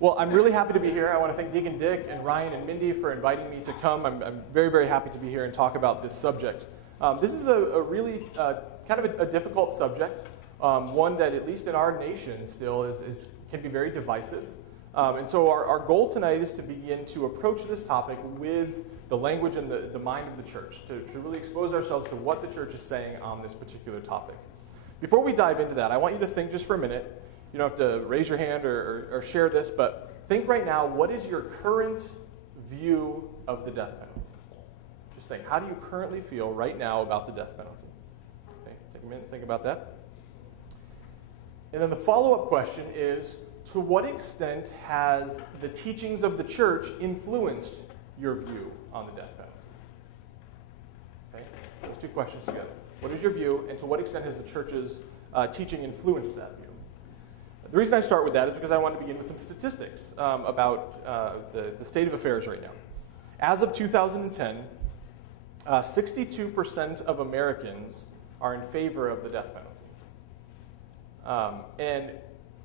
Well, I'm really happy to be here. I want to thank Deacon Dick and Ryan and Mindy for inviting me to come. I'm very, very happy to be here and talk about this subject. This is a really kind of a difficult subject, one that at least in our nation still can be very divisive. And so our goal tonight is to begin to approach this topic with the language and the mind of the church, to really expose ourselves to what the church is saying on this particular topic. Before we dive into that, I want you to think just for a minute. You don't have to raise your hand or share this, but think right now, what is your current view of the death penalty? Just think, how do you currently feel right now about the death penalty? Okay, take a minute and think about that. And then the follow-up question is, to what extent has the teachings of the church influenced your view on the death penalty? Okay, those two questions together. What is your view, and to what extent has the church's teaching influenced that view? The reason I start with that is because I want to begin with some statistics about the state of affairs right now. As of 2010, 62% of Americans are in favor of the death penalty. And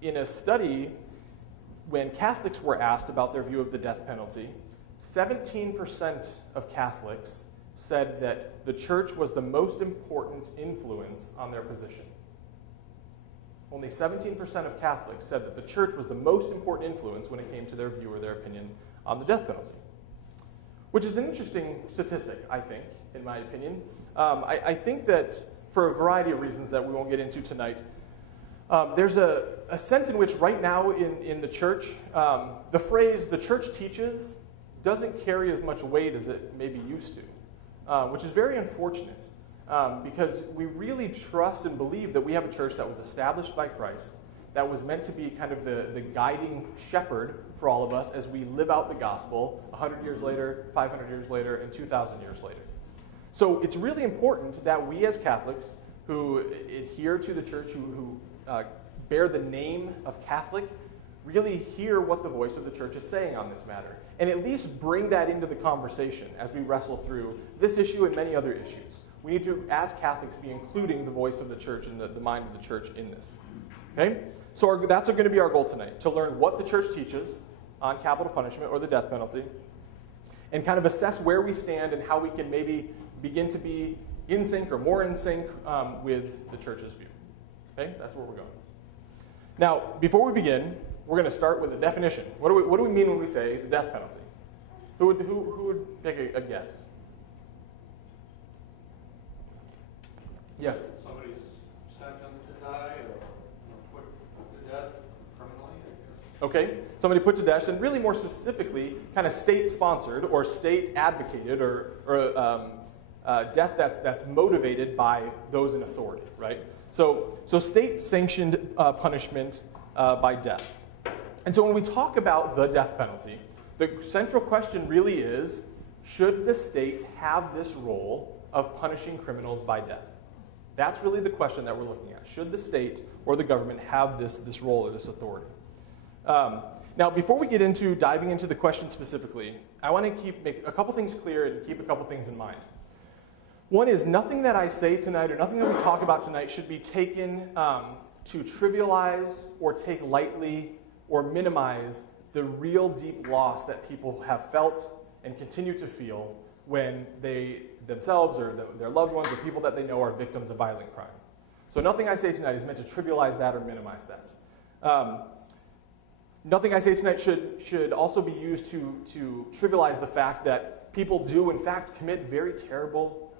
in a study, when Catholics were asked about their view of the death penalty, 17% of Catholics said that the church was the most important influence on their position. Only 17% of Catholics said that the church was the most important influence when it came to their view or their opinion on the death penalty, which is an interesting statistic, I think, in my opinion. I think that for a variety of reasons that we won't get into tonight, there's a sense in which right now in the church, the phrase "the church teaches" doesn't carry as much weight as it maybe used to, which is very unfortunate. Because we really trust and believe that we have a church that was established by Christ, that was meant to be kind of the guiding shepherd for all of us as we live out the gospel 100 years later, 500 years later, and 2,000 years later. So it's really important that we as Catholics who adhere to the church, who bear the name of Catholic, really hear what the voice of the church is saying on this matter, and at least bring that into the conversation as we wrestle through this issue and many other issues. We need to, as Catholics, be including the voice of the church and the mind of the church in this. Okay? So that's going to be our goal tonight, to learn what the church teaches on capital punishment or the death penalty, and kind of assess where we stand and how we can maybe begin to be in sync or more in sync with the church's view. Okay? That's where we're going. Now, before we begin, we're going to start with a definition. What do we mean when we say the death penalty? Who would take a guess? Yes? Somebody's sentenced to die or put to death criminally, I guess. Okay, somebody put to death, and really more specifically, kind of state-sponsored or state-advocated or death that's motivated by those in authority, right? So state-sanctioned punishment by death. And so when we talk about the death penalty, the central question really is, should the state have this role of punishing criminals by death? That's really the question that we're looking at. Should the state or the government have this role or this authority? Now, before we get into diving into the question specifically, I want to make a couple things clear and keep a couple things in mind. One is, nothing that I say tonight or nothing that we talk about tonight should be taken to trivialize or take lightly or minimize the real deep loss that people have felt and continue to feel when they themselves or their loved ones or people that they know are victims of violent crime. So nothing I say tonight is meant to trivialize that or minimize that. Nothing I say tonight should also be used to trivialize the fact that people do in fact commit very terrible,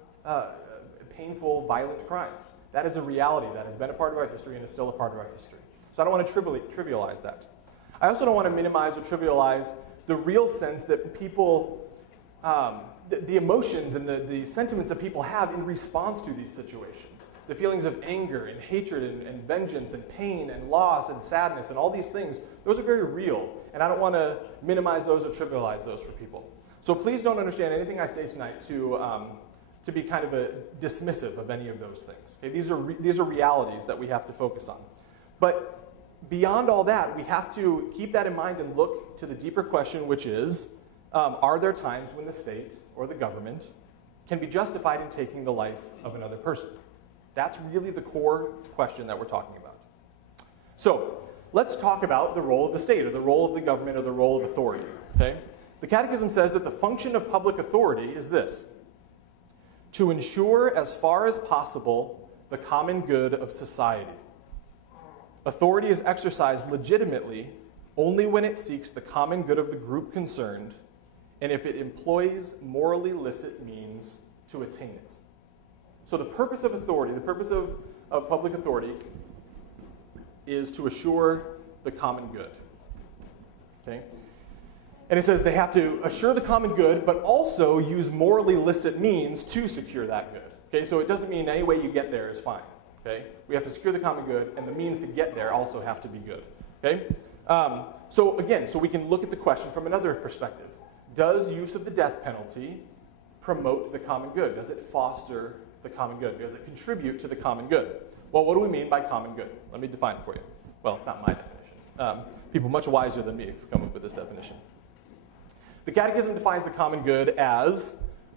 painful, violent crimes. That is a reality that has been a part of our history and is still a part of our history. So I don't want to trivialize that. I also don't want to minimize or trivialize the real sense that people, the emotions and the sentiments that people have in response to these situations. The feelings of anger and hatred and vengeance and pain and loss and sadness and all these things, those are very real. And I don't want to minimize those or trivialize those for people. So please don't understand anything I say tonight to be kind of dismissive of any of those things. Okay? These are realities that we have to focus on. But beyond all that, we have to keep that in mind and look to the deeper question, which is, are there times when the state or the government can be justified in taking the life of another person? That's really the core question that we're talking about. So let's talk about the role of the state, or the role of the government, or the role of authority. Okay? The Catechism says that the function of public authority is this: to ensure as far as possible the common good of society. Authority is exercised legitimately only when it seeks the common good of the group concerned, and if it employs morally licit means to attain it. So the purpose of authority, the purpose of public authority, is to assure the common good. Okay? And it says they have to assure the common good, but also use morally licit means to secure that good. Okay? So it doesn't mean any way you get there is fine. Okay? We have to secure the common good, and the means to get there also have to be good. Okay? So again, so we can look at the question from another perspective. Does use of the death penalty promote the common good? Does it foster the common good? Does it contribute to the common good? Well, what do we mean by common good? Let me define it for you. Well, it's not my definition. People much wiser than me have come up with this definition. The Catechism defines the common good as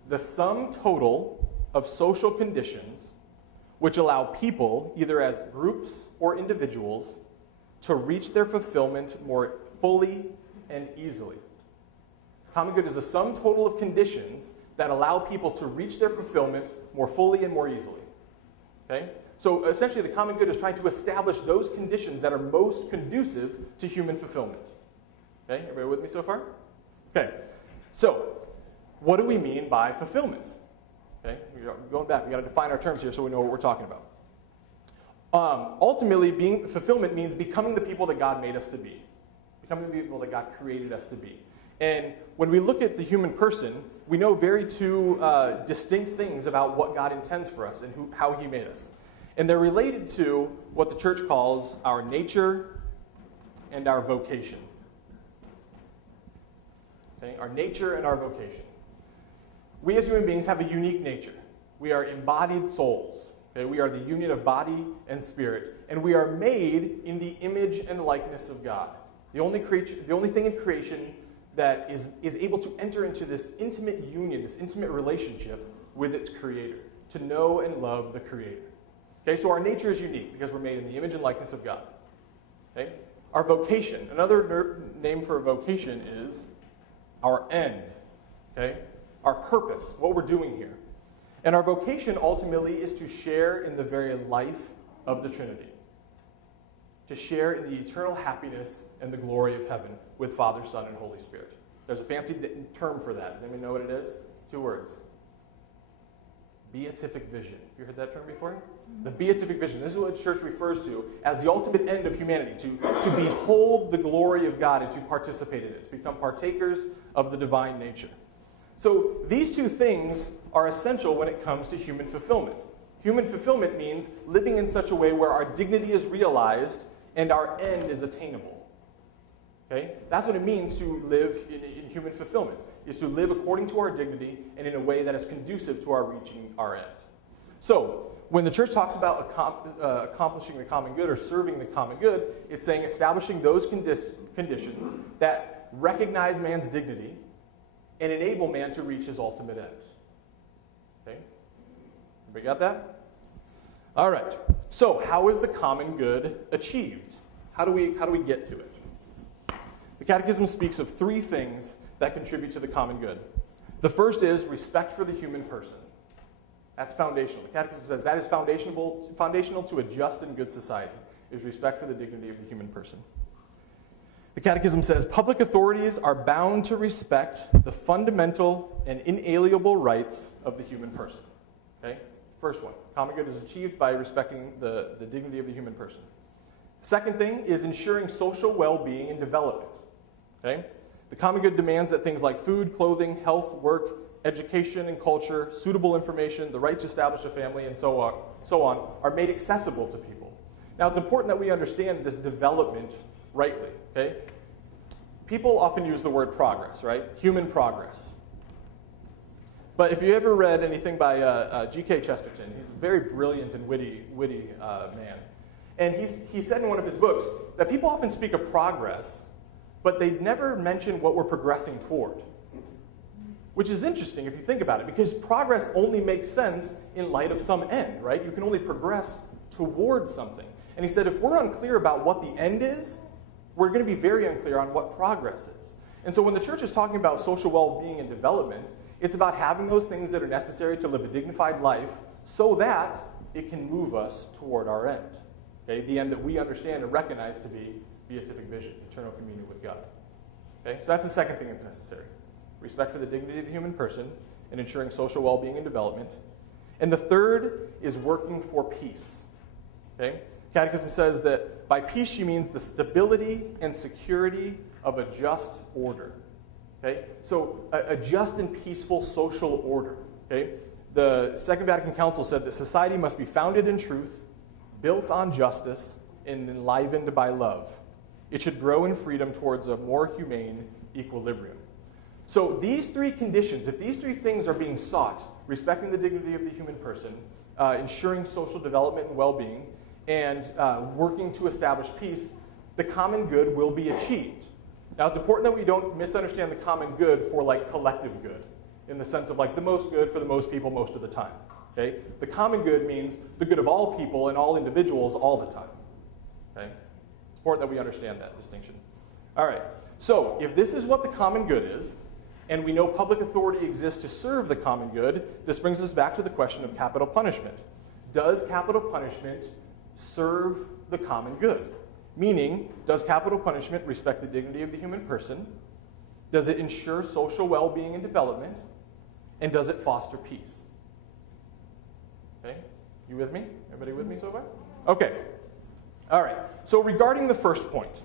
the sum total of social conditions which allow people, either as groups or individuals, to reach their fulfillment more fully and easily. Common good is the sum total of conditions that allow people to reach their fulfillment more fully and more easily. Okay? So essentially, the common good is trying to establish those conditions that are most conducive to human fulfillment. Okay? Everybody with me so far? Okay. So, what do we mean by fulfillment? Okay? Going back, we've got to define our terms here so we know what we're talking about. Ultimately, fulfillment means becoming the people that God made us to be. Becoming the people that God created us to be. And when we look at the human person, we know two distinct things about what God intends for us and how he made us. And they're related to what the church calls our nature and our vocation. Okay? Our nature and our vocation. We as human beings have a unique nature. We are embodied souls. Okay? We are the union of body and spirit. And we are made in the image and likeness of God. The only thing in creation that is able to enter into this intimate union, this intimate relationship with its creator, to know and love the creator. Okay, so our nature is unique because we're made in the image and likeness of God. Okay? Our vocation, another name for a vocation is our end. Okay? Our purpose, what we're doing here. And our vocation ultimately is to share in the very life of the Trinity. To share in the eternal happiness and the glory of heaven with Father, Son, and Holy Spirit. There's a fancy term for that. Does anybody know what it is? 2 words. Beatific vision. You heard that term before? The beatific vision. This is what the church refers to as the ultimate end of humanity, to behold the glory of God and to participate in it, to become partakers of the divine nature. So these 2 things are essential when it comes to human fulfillment. Human fulfillment means living in such a way where our dignity is realized and our end is attainable. Okay? That's what it means to live in human fulfillment, is to live according to our dignity and in a way that is conducive to our reaching our end. So, when the church talks about accomplishing the common good or serving the common good, it's saying establishing those conditions that recognize man's dignity and enable man to reach his ultimate end. Okay? Everybody got that? All right. So, how is the common good achieved? How do we get to it? The Catechism speaks of 3 things that contribute to the common good. The first is respect for the human person. That's foundational. The Catechism says that is foundational to a just and good society, is respect for the dignity of the human person. The Catechism says public authorities are bound to respect the fundamental and inalienable rights of the human person. Okay? First one, common good is achieved by respecting the dignity of the human person. Second thing is ensuring social well-being and development. Okay? The common good demands that things like food, clothing, health, work, education and culture, suitable information, the right to establish a family, and so on, are made accessible to people. Now, it's important that we understand this development rightly. Okay? People often use the word progress, right? Human progress. But if you ever read anything by G.K. Chesterton, he's a very brilliant and witty man. And he said in one of his books that people often speak of progress, but they never mention what we're progressing toward. Which is interesting if you think about it, because progress only makes sense in light of some end, right? You can only progress towards something. And he said if we're unclear about what the end is, we're going to be very unclear on what progress is. And so when the church is talking about social well-being and development, it's about having those things that are necessary to live a dignified life so that it can move us toward our end. Okay? The end that we understand and recognize to be beatific vision, eternal communion with God. Okay? So that's the second thing that's necessary. Respect for the dignity of the human person and ensuring social well-being and development. And the third is working for peace. Okay? Catechism says that by peace she means the stability and security of a just order. Okay? So a just and peaceful social order. Okay? The Second Vatican Council said that society must be founded in truth, built on justice, and enlivened by love. It should grow in freedom towards a more humane equilibrium. So these three conditions, if these three things are being sought, respecting the dignity of the human person, ensuring social development and well-being, and working to establish peace, the common good will be achieved. Now, it's important that we don't misunderstand the common good for like collective good, in the sense of like the most good for the most people most of the time. Okay? The common good means the good of all people and all individuals all the time. Okay? It's important that we understand that distinction. All right. So, if this is what the common good is, and we know public authority exists to serve the common good, this brings us back to the question of capital punishment. Does capital punishment serve the common good? Meaning, does capital punishment respect the dignity of the human person? Does it ensure social well-being and development? And does it foster peace? Okay, you with me? Everybody with me so far? Okay. All right. So regarding the first point,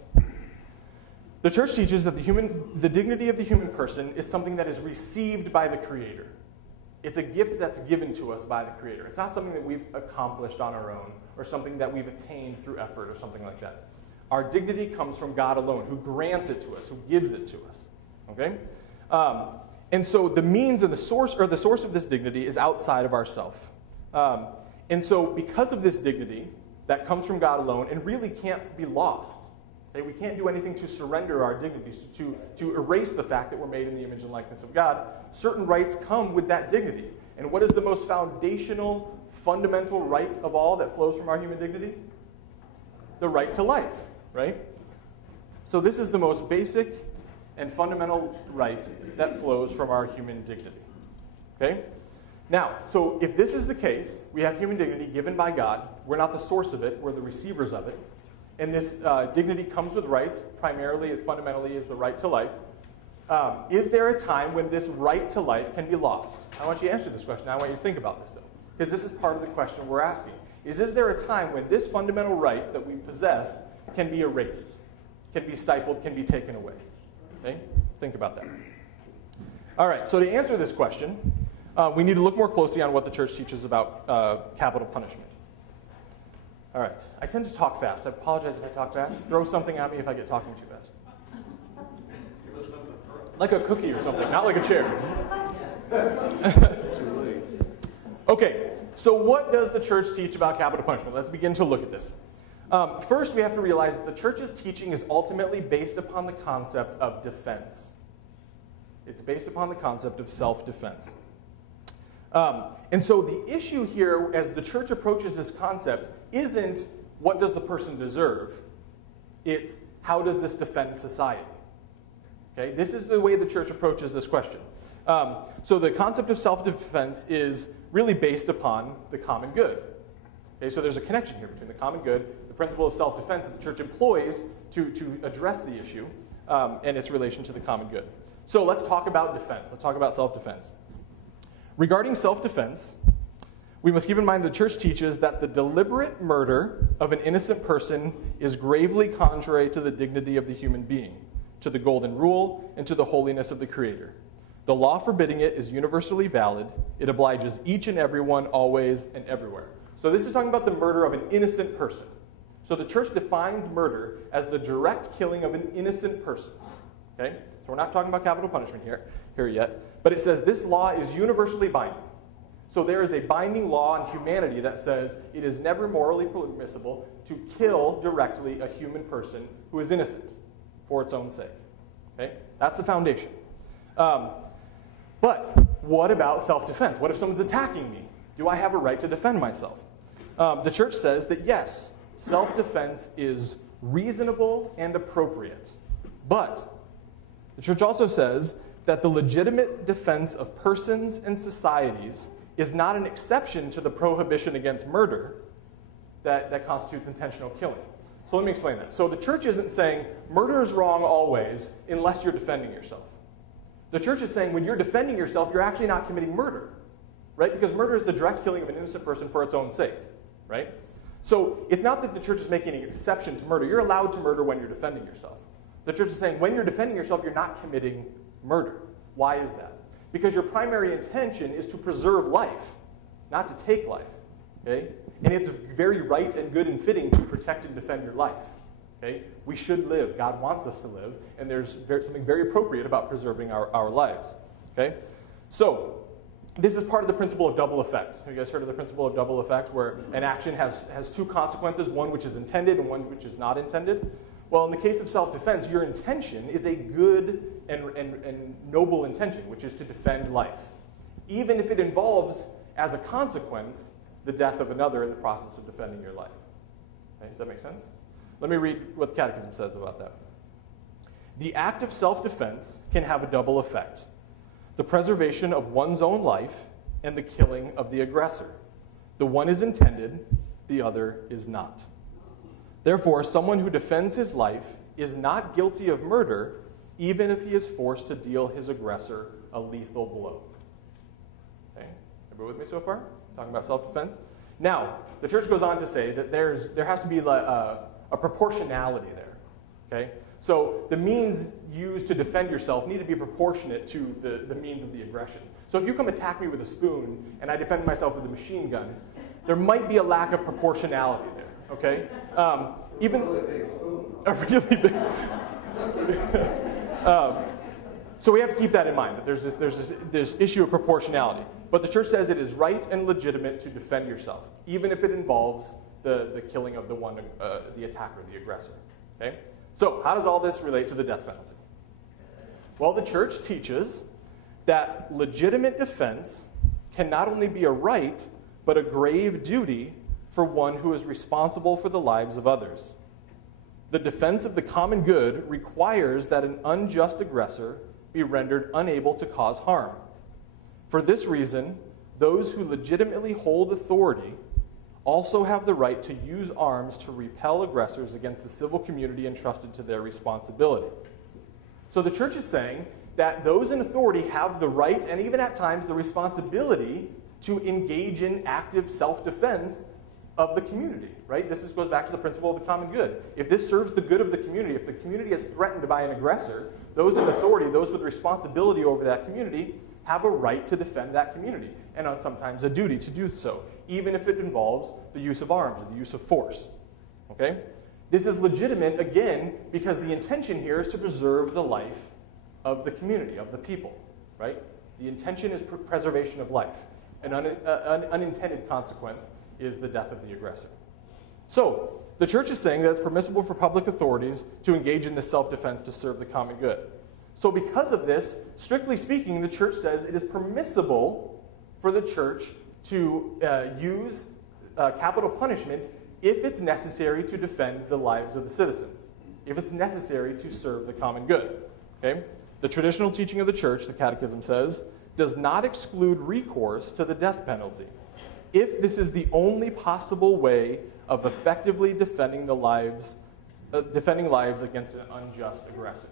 the church teaches that the dignity of the human person is something that is received by the Creator. It's a gift that's given to us by the Creator. It's not something that we've accomplished on our own or something that we've attained through effort or something like that. Our dignity comes from God alone, who grants it to us, who gives it to us. Okay? And so the means and the source of this dignity is outside of ourself. And so because of this dignity that comes from God alone and really can't be lost, okay, we can't do anything to surrender our dignities, to erase the fact that we're made in the image and likeness of God, certain rights come with that dignity. And what is the most foundational, fundamental right of all that flows from our human dignity? The right to life, right? So this is the most basic and fundamental right that flows from our human dignity. Okay? Now, so if this is the case, we have human dignity given by God. We're not the source of it, we're the receivers of it. And this dignity comes with rights. Primarily and fundamentally is the right to life. Is there a time when this right to life can be lost? I want you to answer this question. I want you to think about this, though, because this is part of the question we're asking. Is there a time when this fundamental right that we possess can be erased, can be stifled, can be taken away? Okay? Think about that. All right, so to answer this question, we need to look more closely on what the church teaches about capital punishment. All right, I tend to talk fast. I apologize if I talk fast. Throw something at me if I get talking too fast. Give us something to throw. Like a cookie or something, not like a chair. Okay, so what does the church teach about capital punishment? Let's begin to look at this. First, we have to realize that the church's teaching is ultimately based upon the concept of defense. It's based upon the concept of self-defense. And so the issue here, as the church approaches this concept, isn't what does the person deserve? It's how does this defend society? Okay, this is the way the church approaches this question. So the concept of self-defense is really based upon the common good. Okay, so there's a connection here between the common good, the principle of self-defense that the church employs to address the issue, and its relation to the common good. So let's talk about defense. Let's talk about self-defense. Regarding self-defense, we must keep in mind the church teaches that the deliberate murder of an innocent person is gravely contrary to the dignity of the human being, to the golden rule, and to the holiness of the Creator. The law forbidding it is universally valid. It obliges each and everyone, always and everywhere. So this is talking about the murder of an innocent person. So the church defines murder as the direct killing of an innocent person. Okay? So we're not talking about capital punishment here yet. But it says this law is universally binding. So there is a binding law on humanity that says it is never morally permissible to kill directly a human person who is innocent for its own sake. Okay? That's the foundation. But what about self-defense? What if someone's attacking me? Do I have a right to defend myself? The church says that yes, self-defense is reasonable and appropriate. But the church also says that the legitimate defense of persons and societies is not an exception to the prohibition against murder that constitutes intentional killing. So let me explain that. So the church isn't saying murder is wrong always unless you're defending yourself. The church is saying when you're defending yourself, you're actually not committing murder, right? Because murder is the direct killing of an innocent person for its own sake, right? So it's not that the church is making an exception to murder. You're allowed to murder when you're defending yourself. The church is saying when you're defending yourself, you're not committing murder. Why is that? Because your primary intention is to preserve life, not to take life, okay? And it's very right and good and fitting to protect and defend your life, okay? We should live. God wants us to live, and there's something very appropriate about preserving our lives, okay? So this is part of the principle of double effect. Have you guys heard of the principle of double effect, where an action has two consequences, one which is intended and one which is not intended? Well, in the case of self-defense, your intention is a good and noble intention, which is to defend life, even if it involves, as a consequence, the death of another in the process of defending your life. Okay, does that make sense? Let me read what the Catechism says about that. The act of self-defense can have a double effect: the preservation of one's own life and the killing of the aggressor. The one is intended, the other is not. Therefore, someone who defends his life is not guilty of murder, even if he is forced to deal his aggressor a lethal blow. Okay, everybody with me so far? Talking about self-defense. Now, the church goes on to say that there has to be a proportionality there. Okay, so the means used to defend yourself need to be proportionate to the means of the aggression. So if you come attack me with a spoon and I defend myself with a machine gun, there might be a lack of proportionality there. Okay, even a really big spoon. A really big. So we have to keep that in mind, that there's this issue of proportionality. But the church says it is right and legitimate to defend yourself, even if it involves the killing of the attacker, the aggressor. Okay? So how does all this relate to the death penalty? Well, the church teaches that legitimate defense can not only be a right, but a grave duty for one who is responsible for the lives of others. The defense of the common good requires that an unjust aggressor be rendered unable to cause harm. For this reason, those who legitimately hold authority also have the right to use arms to repel aggressors against the civil community entrusted to their responsibility. So the church is saying that those in authority have the right, and even at times the responsibility, to engage in active self-defense of the community, right? This goes back to the principle of the common good. If this serves the good of the community, if the community is threatened by an aggressor, those in authority, those with responsibility over that community, have a right to defend that community, and sometimes a duty to do so, even if it involves the use of arms or the use of force. Okay? This is legitimate, again, because the intention here is to preserve the life of the community, of the people, right? The intention is preservation of life. An unintended consequence is the death of the aggressor. So, the church is saying that it's permissible for public authorities to engage in this self-defense to serve the common good. So because of this, strictly speaking, the church says it is permissible for the church to use capital punishment if it's necessary to defend the lives of the citizens, if it's necessary to serve the common good. Okay? The traditional teaching of the church, the Catechism says, does not exclude recourse to the death penalty if this is the only possible way of effectively defending lives against an unjust aggressor.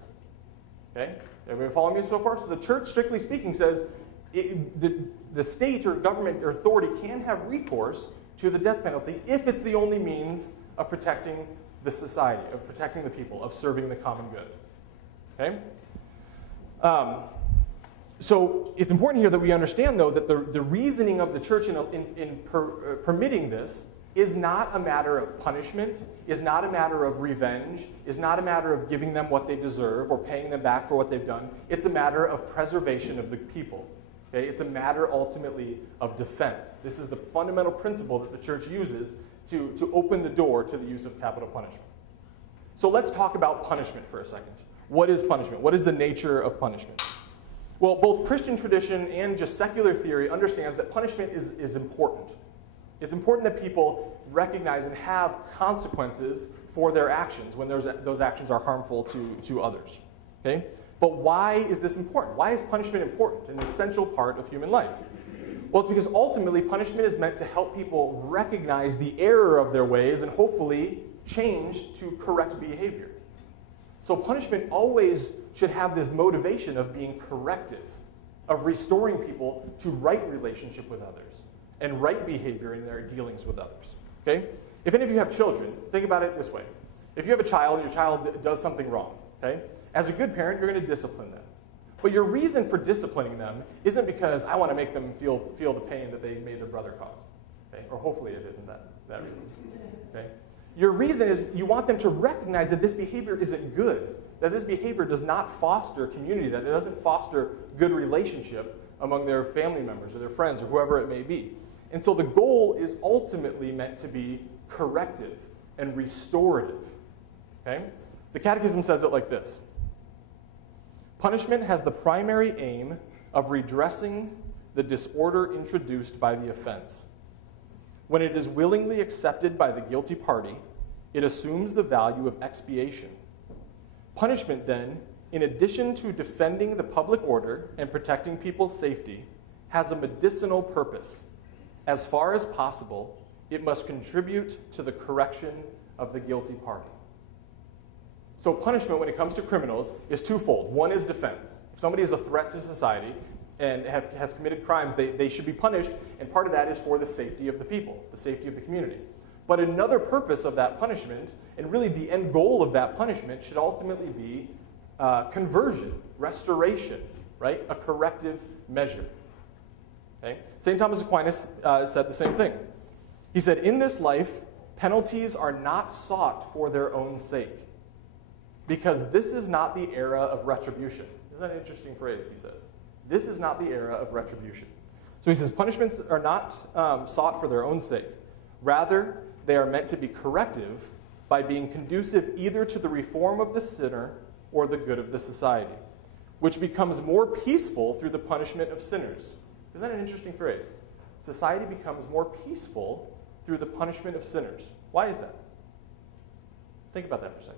Okay? Everybody follow me so far? So the church, strictly speaking, says the state or government or authority can have recourse to the death penalty if it's the only means of protecting the society, of protecting the people, of serving the common good. Okay? So it's important here that we understand, though, that the reasoning of the church in permitting this is not a matter of punishment, is not a matter of revenge, is not a matter of giving them what they deserve or paying them back for what they've done. It's a matter of preservation of the people. Okay? It's a matter, ultimately, of defense. This is the fundamental principle that the church uses to open the door to the use of capital punishment. So let's talk about punishment for a second. What is punishment? What is the nature of punishment? Well, both Christian tradition and just secular theory understands that punishment is important. It's important that people recognize and have consequences for their actions when those actions are harmful to others. Okay? But why is this important? Why is punishment important, an essential part of human life? Well, it's because ultimately punishment is meant to help people recognize the error of their ways and hopefully change to correct behavior. So punishment always should have this motivation of being corrective, of restoring people to right relationship with others and right behavior in their dealings with others. Okay? If any of you have children, think about it this way. If you have a child and your child does something wrong, okay? As a good parent, you're going to discipline them. But your reason for disciplining them isn't because I want to make them feel the pain that they made their brother cause. Okay? Or hopefully it isn't that reason. Okay? Your reason is you want them to recognize that this behavior isn't good, that this behavior does not foster community, that it doesn't foster good relationship among their family members or their friends or whoever it may be. And so the goal is ultimately meant to be corrective and restorative. Okay? The Catechism says it like this. Punishment has the primary aim of redressing the disorder introduced by the offense. When it is willingly accepted by the guilty party, it assumes the value of expiation. Punishment, then, in addition to defending the public order and protecting people's safety, has a medicinal purpose. As far as possible, it must contribute to the correction of the guilty party. So punishment, when it comes to criminals, is twofold. One is defense. If somebody is a threat to society and has committed crimes, they should be punished, and part of that is for the safety of the people, the safety of the community. But another purpose of that punishment, and really the end goal of that punishment, should ultimately be conversion, restoration, right? A corrective measure. Okay? St. Thomas Aquinas said the same thing. He said, in this life, penalties are not sought for their own sake, because this is not the era of retribution. Isn't that an interesting phrase, he says? This is not the era of retribution. So he says, punishments are not sought for their own sake. Rather, they are meant to be corrective by being conducive either to the reform of the sinner or the good of the society, which becomes more peaceful through the punishment of sinners. Isn't that an interesting phrase? Society becomes more peaceful through the punishment of sinners. Why is that? Think about that for a second.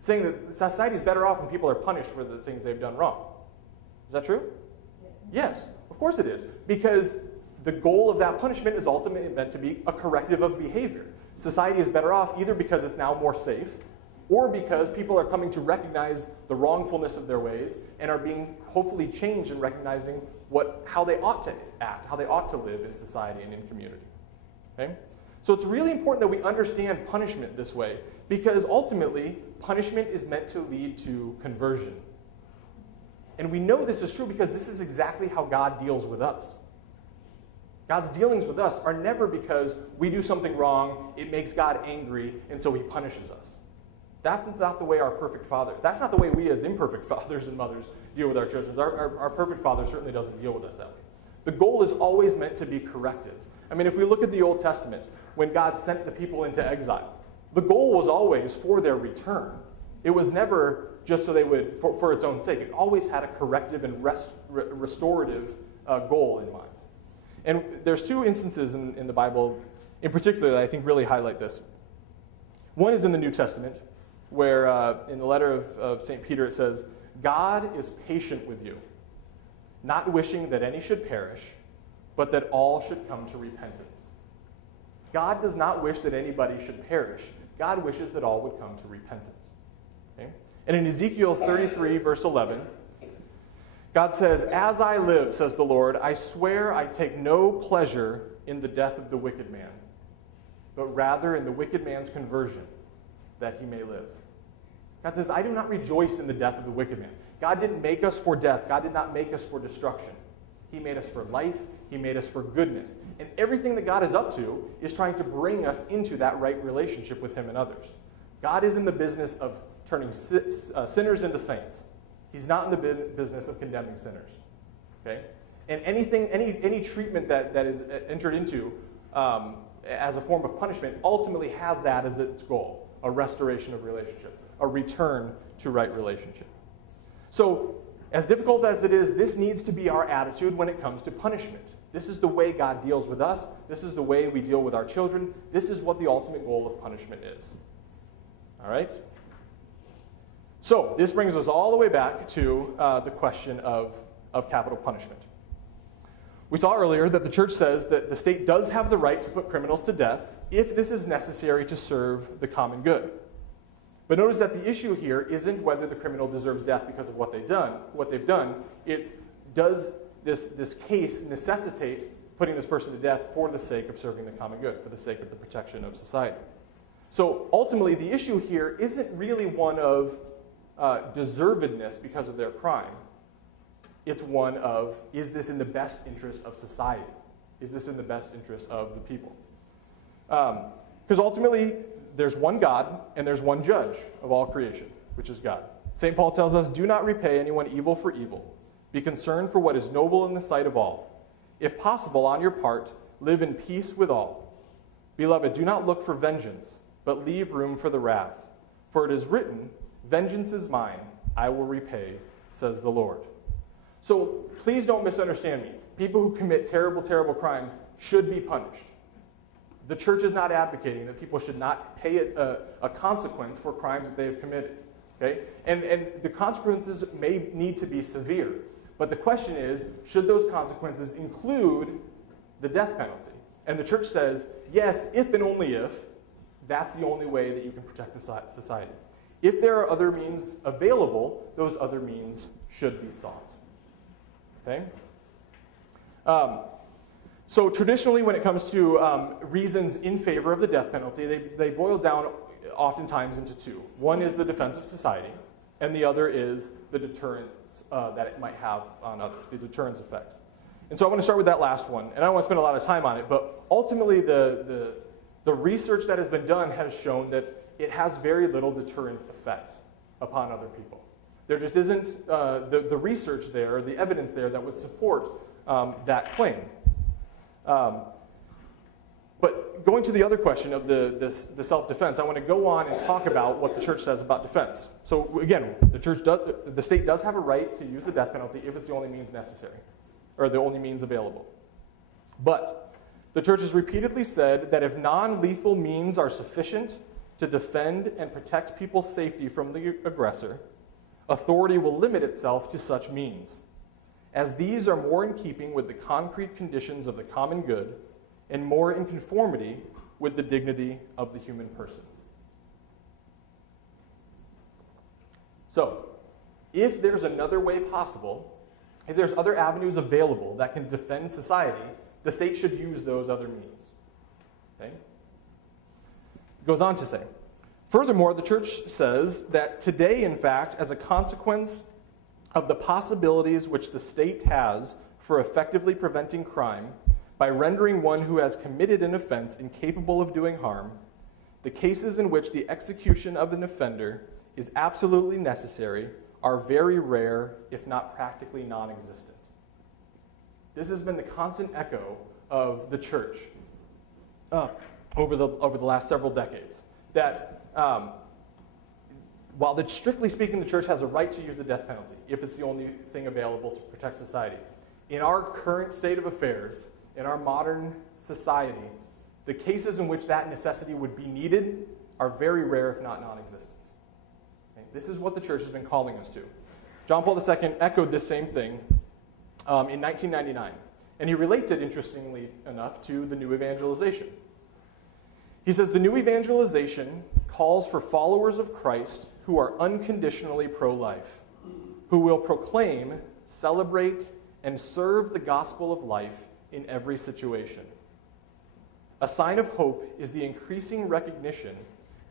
Saying that society is better off when people are punished for the things they've done wrong. Is that true? Yes, of course it is. Because the goal of that punishment is ultimately meant to be a corrective of behavior. Society is better off either because it's now more safe, or because people are coming to recognize the wrongfulness of their ways and are being hopefully changed in recognizing how they ought to act, how they ought to live in society and in community. Okay? So it's really important that we understand punishment this way, because ultimately, punishment is meant to lead to conversion. And we know this is true because this is exactly how God deals with us. God's dealings with us are never because we do something wrong, it makes God angry, and so he punishes us. That's not the way our perfect Father, that's not the way we as imperfect fathers and mothers deal with our children. Our perfect Father certainly doesn't deal with us that way. The goal is always meant to be corrective. I mean, if we look at the Old Testament, when God sent the people into exile, the goal was always for their return. It was never just so they would, for its own sake. It always had a corrective and restorative goal in mind. And there's two instances in the Bible in particular that I think really highlight this. One is in the New Testament, where in the letter of St. Peter it says, God is patient with you, not wishing that any should perish, but that all should come to repentance. God does not wish that anybody should perish. God wishes that all would come to repentance. Okay? And in Ezekiel 33, verse 11, God says, as I live, says the Lord, I swear I take no pleasure in the death of the wicked man, but rather in the wicked man's conversion, that he may live. God says, I do not rejoice in the death of the wicked man. God didn't make us for death. God did not make us for destruction. He made us for life. He made us for goodness. And everything that God is up to is trying to bring us into that right relationship with him and others. God is in the business of turning sinners into saints. He's not in the business of condemning sinners. Okay? And any treatment that is entered into as a form of punishment ultimately has that as its goal, a restoration of relationship, a return to right relationship. So, as difficult as it is, this needs to be our attitude when it comes to punishment. This is the way God deals with us. This is the way we deal with our children. This is what the ultimate goal of punishment is. All right? So this brings us all the way back to the question of capital punishment. We saw earlier that the church says that the state does have the right to put criminals to death if this is necessary to serve the common good. But notice that the issue here isn't whether the criminal deserves death because of what they've done. It's, does this case necessitate putting this person to death for the sake of serving the common good, for the sake of the protection of society? So ultimately, the issue here isn't really one of deservedness because of their crime. It's one of, is this in the best interest of society? Is this in the best interest of the people? Because ultimately, there's one God and there's one judge of all creation, which is God. St. Paul tells us, do not repay anyone evil for evil. Be concerned for what is noble in the sight of all. If possible, on your part, live in peace with all. Beloved, do not look for vengeance, but leave room for the wrath. For it is written, vengeance is mine, I will repay, says the Lord. So please don't misunderstand me. People who commit terrible, terrible crimes should be punished. The church is not advocating that people should not pay a consequence for crimes that they have committed. Okay? And the consequences may need to be severe. But the question is, should those consequences include the death penalty? And the church says, yes, if and only if, that's the only way that you can protect the society. If there are other means available, those other means should be sought. Okay? So traditionally, when it comes to reasons in favor of the death penalty, they boil down oftentimes into two. One is the defense of society, and the other is the deterrence that it might have on others, the deterrence effects. And so I want to start with that last one, and I don't want to spend a lot of time on it, but ultimately the research that has been done has shown that it has very little deterrent effect upon other people. There just isn't the research there, the evidence there that would support that claim. But going to the other question of the self-defense, I want to go on and talk about what the church says about defense. So again, the state does have a right to use the death penalty if it's the only means necessary, or the only means available. But the church has repeatedly said that if non-lethal means are sufficient to defend and protect people's safety from the aggressor, authority will limit itself to such means, as these are more in keeping with the concrete conditions of the common good and more in conformity with the dignity of the human person. So, if there's another way possible, if there's other avenues available that can defend society, the state should use those other means. Okay? It goes on to say, furthermore, the church says that today, in fact, as a consequence of the possibilities which the state has for effectively preventing crime, by rendering one who has committed an offense incapable of doing harm, the cases in which the execution of an offender is absolutely necessary are very rare, if not practically non-existent. This has been the constant echo of the church over the last several decades. That while strictly speaking, the church has a right to use the death penalty if it's the only thing available to protect society, in our current state of affairs, in our modern society, the cases in which that necessity would be needed are very rare, if not non-existent. Okay? This is what the church has been calling us to. John Paul II echoed this same thing in 1999, and he relates it, interestingly enough, to the new evangelization. He says, the new evangelization calls for followers of Christ who are unconditionally pro-life, who will proclaim, celebrate, and serve the gospel of life in every situation. A sign of hope is the increasing recognition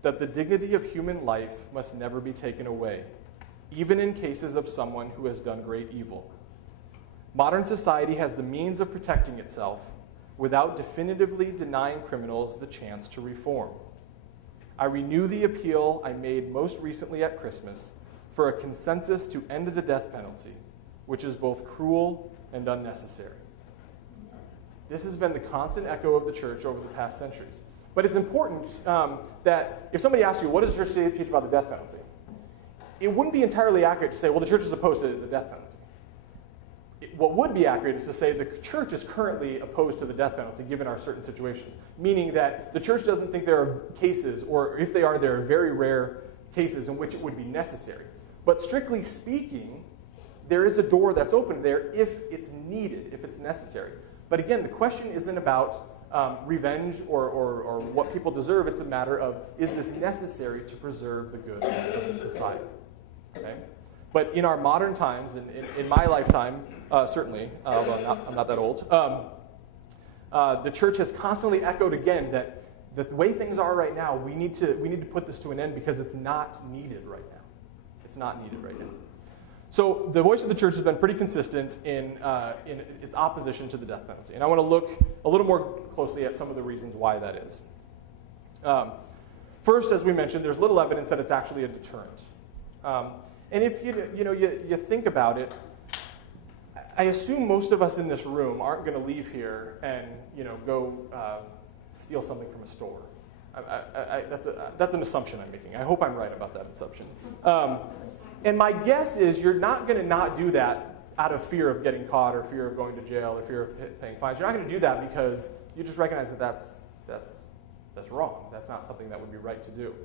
that the dignity of human life must never be taken away, even in cases of someone who has done great evil. Modern society has the means of protecting itself without definitively denying criminals the chance to reform. I renew the appeal I made most recently at Christmas for a consensus to end the death penalty, which is both cruel and unnecessary. This has been the constant echo of the church over the past centuries. But it's important that if somebody asks you, what does the church teach about the death penalty? It wouldn't be entirely accurate to say, well, the church is opposed to the death penalty. what would be accurate is to say the church is currently opposed to the death penalty given our certain situations, meaning that the church doesn't think there are cases, or if they are, there are very rare cases in which it would be necessary. But strictly speaking, there is a door that's open there if it's needed, if it's necessary. But again, the question isn't about revenge or what people deserve. It's a matter of, is this necessary to preserve the good of the society? Okay? But in our modern times, in my lifetime, certainly, although I'm not that old, the church has constantly echoed again that the way things are right now, we need to put this to an end because it's not needed right now. It's not needed right now. So the voice of the church has been pretty consistent in its opposition to the death penalty. And I want to look a little more closely at some of the reasons why that is. First, as we mentioned, there's little evidence that it's actually a deterrent. And if you think about it, I assume most of us in this room aren't going to leave here and go steal something from a store. That's an assumption I'm making. I hope I'm right about that assumption. And my guess is you're not going to not do that out of fear of getting caught or fear of going to jail or fear of paying fines. You're not going to do that because you just recognize that that's wrong. That's not something that would be right to do.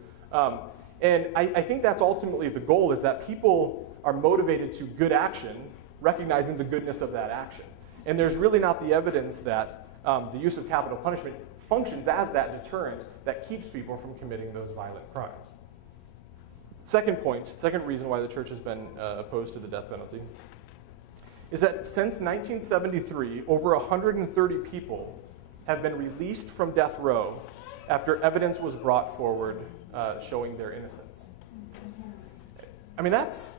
And I think that's ultimately the goal, is that people are motivated to good action, recognizing the goodness of that action. And there's really not the evidence that the use of capital punishment functions as that deterrent that keeps people from committing those violent crimes. Second reason why the church has been opposed to the death penalty is that since 1973, over 130 people have been released from death row after evidence was brought forward showing their innocence. I mean, that's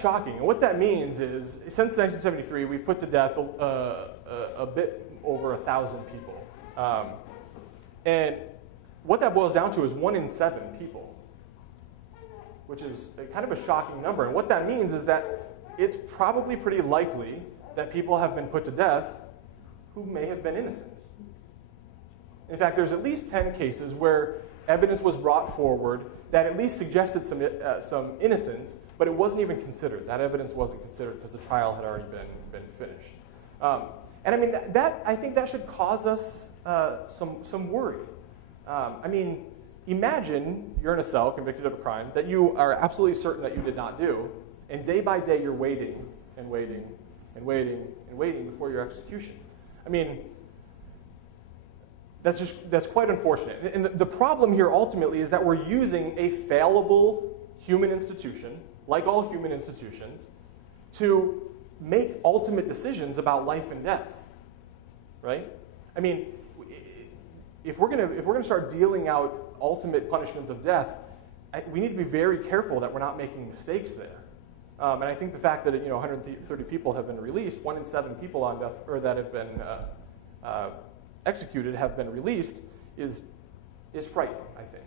shocking. And what that means is, since 1973, we've put to death a bit over 1,000 people. And what that boils down to is 1 in 7 people, which is kind of a shocking number. And what that means is that it's probably pretty likely that people have been put to death who may have been innocent. In fact, there's at least 10 cases where evidence was brought forward that at least suggested some innocence, but it wasn't even considered. That evidence wasn't considered because the trial had already been finished. And I mean, I think that should cause us some worry. I mean, imagine you're in a cell convicted of a crime that you are absolutely certain that you did not do, and day by day you're waiting and waiting and waiting and waiting before your execution. I mean, that's quite unfortunate. And the problem here ultimately is that we're using a fallible human institution, like all human institutions, to make ultimate decisions about life and death, right? I mean, if we're gonna start dealing out ultimate punishments of death, we need to be very careful that we're not making mistakes there. And I think the fact that 130 people have been released, 1 in 7 people on death, or that have been executed have been released, is frightening, I think.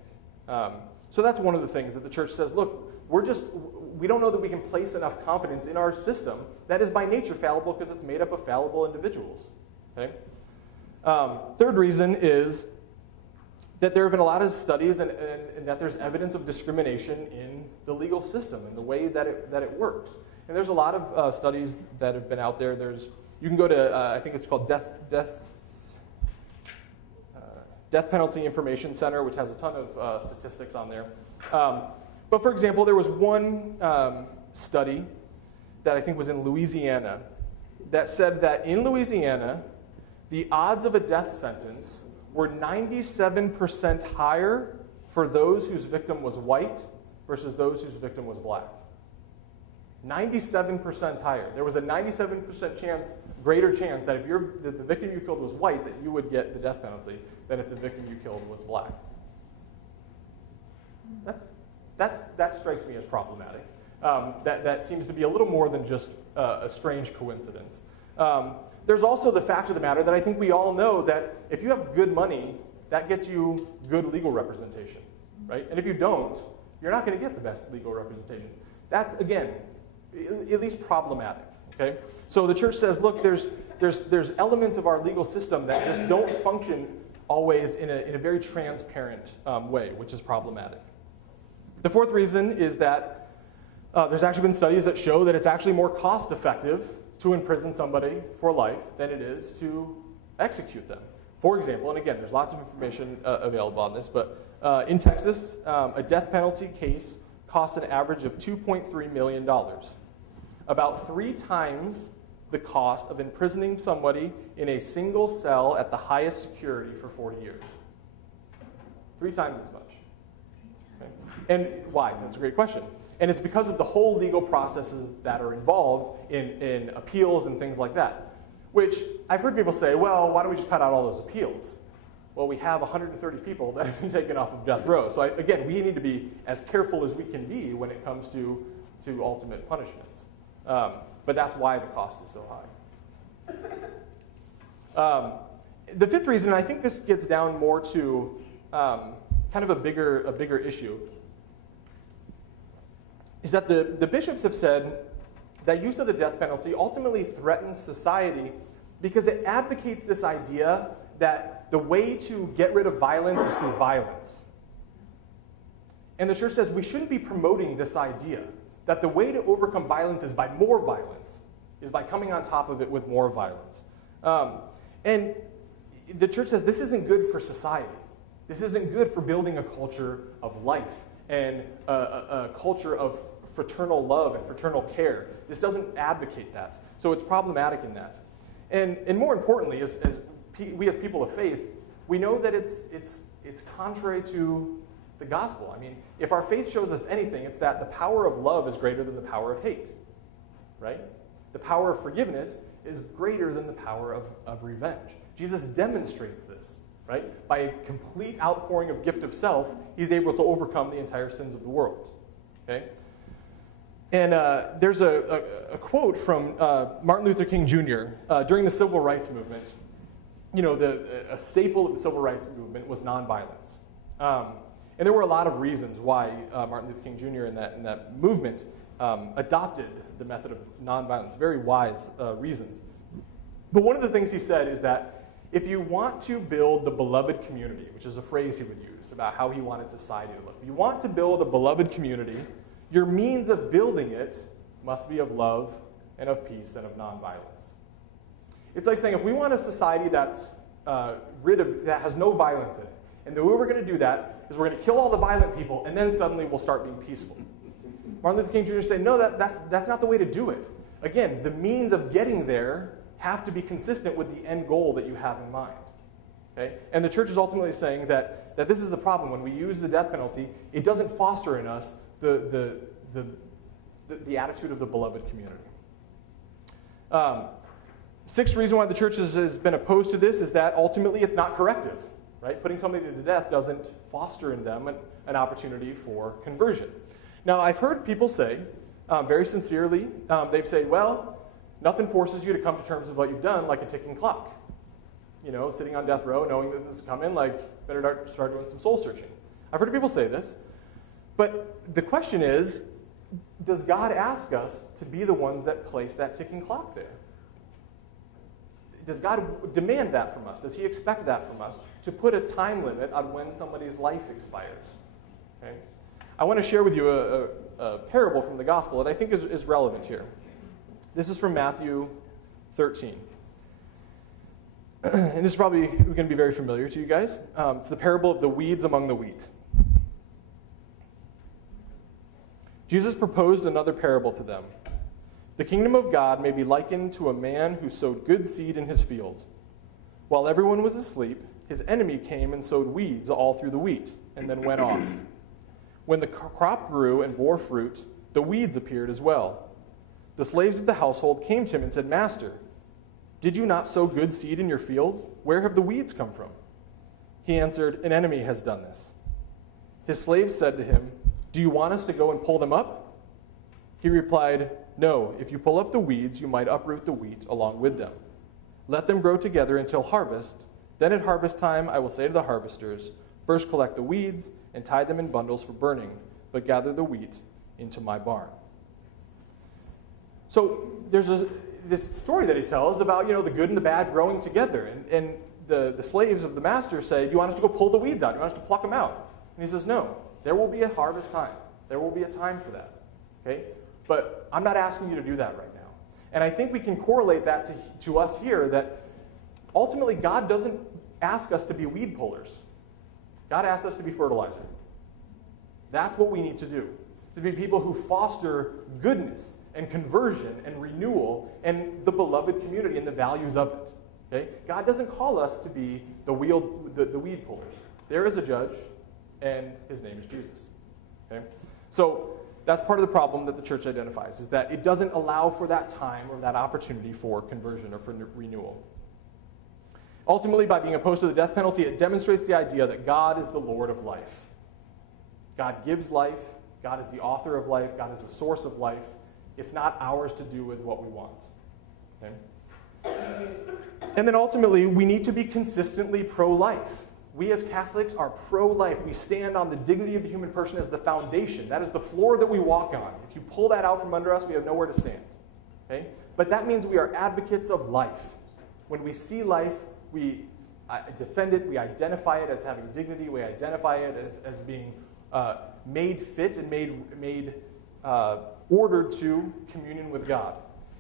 So that's one of the things that the church says, look, we don't know that we can place enough confidence in our system that is by nature fallible because it's made up of fallible individuals. Okay? Third reason is that there have been a lot of studies and that there's evidence of discrimination in the legal system and the way that it works. And there's a lot of studies that have been out there. You can go to, I think it's called Death Penalty Information Center, which has a ton of statistics on there. But for example, there was one study that I think was in Louisiana that said that in Louisiana, the odds of a death sentence were 97% higher for those whose victim was white versus those whose victim was black. 97% higher. There was a 97% greater chance that if the victim you killed was white, that you would get the death penalty than if the victim you killed was black. That strikes me as problematic. That seems to be a little more than just a strange coincidence. There's also the fact of the matter that I think we all know that if you have good money, that gets you good legal representation, right? And if you don't, you're not going to get the best legal representation. That's, again, at least problematic, okay? So the church says, look, there's elements of our legal system that just don't function always in a very transparent way, which is problematic. The fourth reason is that There's actually been studies that show that it's actually more cost effective to imprison somebody for life than it is to execute them. For example, and again, there's lots of information available on this, but in Texas, a death penalty case costs an average of $2.3 million. About 3 times the cost of imprisoning somebody in a single cell at the highest security for 40 years. 3 times as much. Okay? And why? That's a great question. And it's because of the whole legal processes that are involved in appeals and things like that. Which I've heard people say, well, why don't we just cut out all those appeals? Well, we have 130 people that have been taken off of death row. So again, we need to be as careful as we can be when it comes to ultimate punishments. But that's why the cost is so high. The fifth reason, and I think this gets down more to kind of a bigger issue, is that the bishops have said that use of the death penalty ultimately threatens society because it advocates this idea that the way to get rid of violence is through violence. And the church says we shouldn't be promoting this idea, that the way to overcome violence is by more violence, is by coming on top of it with more violence. And the church says this isn't good for society. This isn't good for building a culture of life and a culture of fraternal love and fraternal care. This doesn't advocate that. So it's problematic in that. And more importantly, as we as people of faith, we know that it's contrary to the gospel. I mean, if our faith shows us anything, it's that the power of love is greater than the power of hate, right? The power of forgiveness is greater than the power of revenge. Jesus demonstrates this, right? By a complete outpouring of gift of self, he's able to overcome the entire sins of the world, okay? And there's a quote from Martin Luther King Jr. During the Civil Rights Movement. You know, a staple of the Civil Rights Movement was nonviolence. And there were a lot of reasons why Martin Luther King Jr. in that movement adopted the method of nonviolence, very wise reasons. But one of the things he said is that if you want to build the beloved community, which is a phrase he would use about how he wanted society to look, if you want to build a beloved community, your means of building it must be of love and of peace and of nonviolence. It's like saying if we want a society that's that has no violence in it, and the way we're going to do that is we're going to kill all the violent people, and then suddenly we'll start being peaceful. Martin Luther King Jr. said, no, that's not the way to do it. Again, the means of getting there have to be consistent with the end goal that you have in mind. Okay? And the church is ultimately saying that this is a problem. When we use the death penalty, it doesn't foster in us the attitude of the beloved community. Sixth reason why the church has been opposed to this is that ultimately it's not corrective. Right? Putting somebody to death doesn't foster in them an opportunity for conversion. Now, I've heard people say, very sincerely, they've said, well, nothing forces you to come to terms with what you've done like a ticking clock. You know, sitting on death row, knowing that this is coming, like, better start doing some soul searching. I've heard people say this. But the question is, does God ask us to be the ones that place that ticking clock there? Does God demand that from us? Does he expect that from us, to put a time limit on when somebody's life expires? Okay? I want to share with you a parable from the gospel that I think is relevant here. This is from Matthew 13. And this is probably going to be very familiar to you guys. It's the parable of the weeds among the wheat. Jesus proposed another parable to them. The kingdom of God may be likened to a man who sowed good seed in his field. While everyone was asleep, his enemy came and sowed weeds all through the wheat, and then went off. When the crop grew and bore fruit, the weeds appeared as well. The slaves of the household came to him and said, "Master, did you not sow good seed in your field? Where have the weeds come from?" He answered, "An enemy has done this." His slaves said to him, "Do you want us to go and pull them up?" He replied, "No, if you pull up the weeds, you might uproot the wheat along with them. Let them grow together until harvest. Then at harvest time I will say to the harvesters, first collect the weeds and tie them in bundles for burning, but gather the wheat into my barn." So there's this story that he tells about, the good and the bad growing together. And the slaves of the master say, "Do you want us to go pull the weeds out? Do you want us to pluck them out?" And he says, "No, there will be a harvest time. There will be a time for that." Okay? But I'm not asking you to do that right now. And I think we can correlate that to us here, that ultimately God doesn't ask us to be weed pullers. God asks us to be fertilizer. That's what we need to do, to be people who foster goodness and conversion and renewal and the beloved community and the values of it. Okay? God doesn't call us to be the weed pullers. There is a judge, and his name is Jesus. Okay? So that's part of the problem that the church identifies, is that it doesn't allow for that time or that opportunity for conversion or for renewal. Ultimately, by being opposed to the death penalty, it demonstrates the idea that God is the Lord of life. God gives life. God is the author of life. God is the source of life. It's not ours to do with what we want. Okay? And then ultimately, we need to be consistently pro-life. We as Catholics are pro-life. We stand on the dignity of the human person as the foundation. That is the floor that we walk on. If you pull that out from under us, we have nowhere to stand. Okay? But that means we are advocates of life. When we see life, we defend it, we identify it as having dignity, we identify it as being made fit and made ordered to communion with God.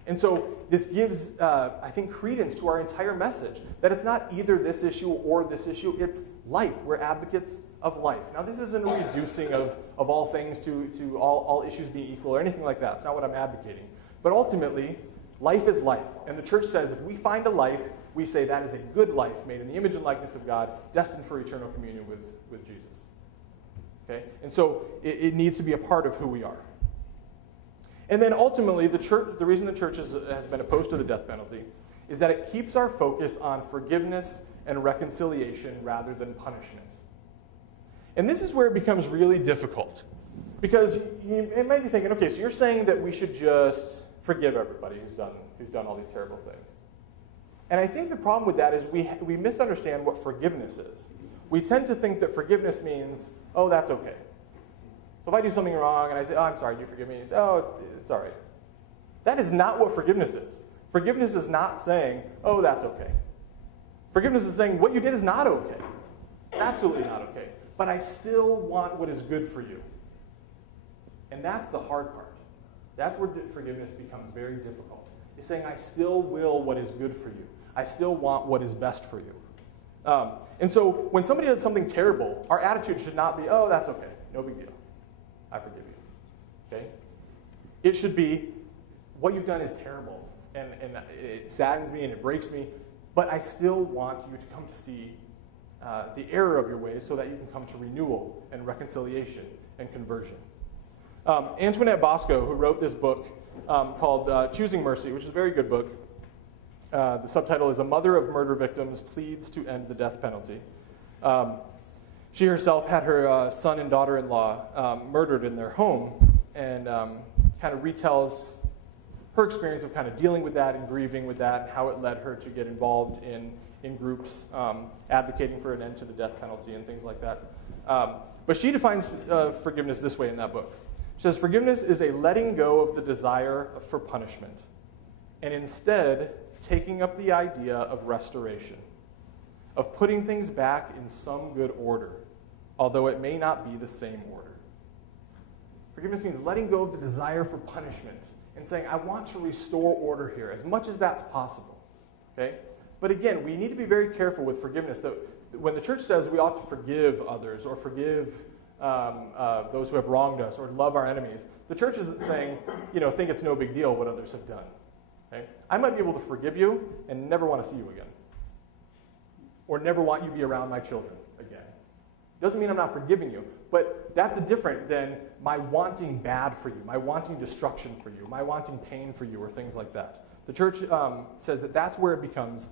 And so this gives, I think, credence to our entire message, that it's not either this issue or this issue, it's life. We're advocates of life. Now, this isn't a reducing of all things to all issues being equal or anything like that. It's not what I'm advocating. But ultimately, life is life. And the church says if we find a life, we say that is a good life made in the image and likeness of God, destined for eternal communion with Jesus. Okay? And so it needs to be a part of who we are. And then ultimately, the reason the church has been opposed to the death penalty is that it keeps our focus on forgiveness and reconciliation rather than punishment. And this is where it becomes really difficult. Because you might be thinking, okay, so you're saying that we should just forgive everybody who's done all these terrible things. And I think the problem with that is we misunderstand what forgiveness is. We tend to think that forgiveness means, oh, that's okay. So if I do something wrong and I say, oh, I'm sorry, do you forgive me? And you say, oh, it's all right. That is not what forgiveness is. Forgiveness is not saying, oh, that's okay. Forgiveness is saying, what you did is not okay. It's absolutely not okay. But I still want what is good for you. And that's the hard part. That's where forgiveness becomes very difficult. It's saying, I still will what is good for you. I still want what is best for you. And so when somebody does something terrible, our attitude should not be, oh, that's okay. No big deal. I forgive you. Okay? It should be, what you've done is terrible. And it saddens me and it breaks me. But I still want you to come to see the error of your ways so that you can come to renewal and reconciliation and conversion. Antoinette Bosco, who wrote this book called Choosing Mercy, which is a very good book. The subtitle is A Mother of Murder Victims Pleads to End the Death Penalty. She herself had her son and daughter-in-law murdered in their home, and kind of retells her experience of kind of dealing with that and grieving with that, and how it led her to get involved in groups advocating for an end to the death penalty and things like that. But she defines forgiveness this way in that book. She says, forgiveness is a letting go of the desire for punishment, and instead taking up the idea of restoration, of putting things back in some good order, although it may not be the same order. Forgiveness means letting go of the desire for punishment and saying, I want to restore order here as much as that's possible. Okay? But again, we need to be very careful with forgiveness. That when the church says we ought to forgive others or forgive those who have wronged us or love our enemies, the church isn't saying, think it's no big deal what others have done. Okay? I might be able to forgive you and never want to see you again. Or never want you to be around my children again. Doesn't mean I'm not forgiving you, but that's different than my wanting bad for you, my wanting destruction for you, my wanting pain for you, or things like that. The church says that that's where it becomes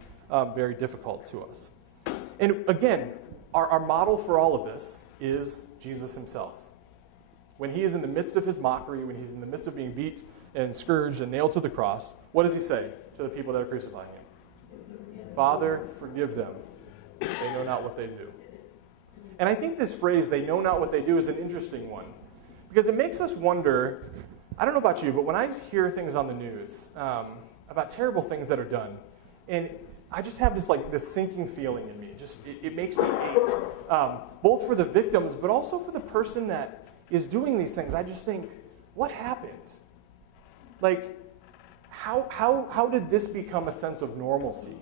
very difficult to us. And again, our model for all of this is Jesus himself. When he is in the midst of his mockery, when he's in the midst of being beat and scourged and nailed to the cross, what does he say to the people that are crucifying him? Father, forgive them. They know not what they do. And I think this phrase, they know not what they do, is an interesting one. Because it makes us wonder, I don't know about you, but when I hear things on the news about terrible things that are done, and I just have this sinking feeling in me. It makes me ache. Both for the victims, but also for the person that is doing these things. I just think, what happened? like, how did this become a sense of normalcy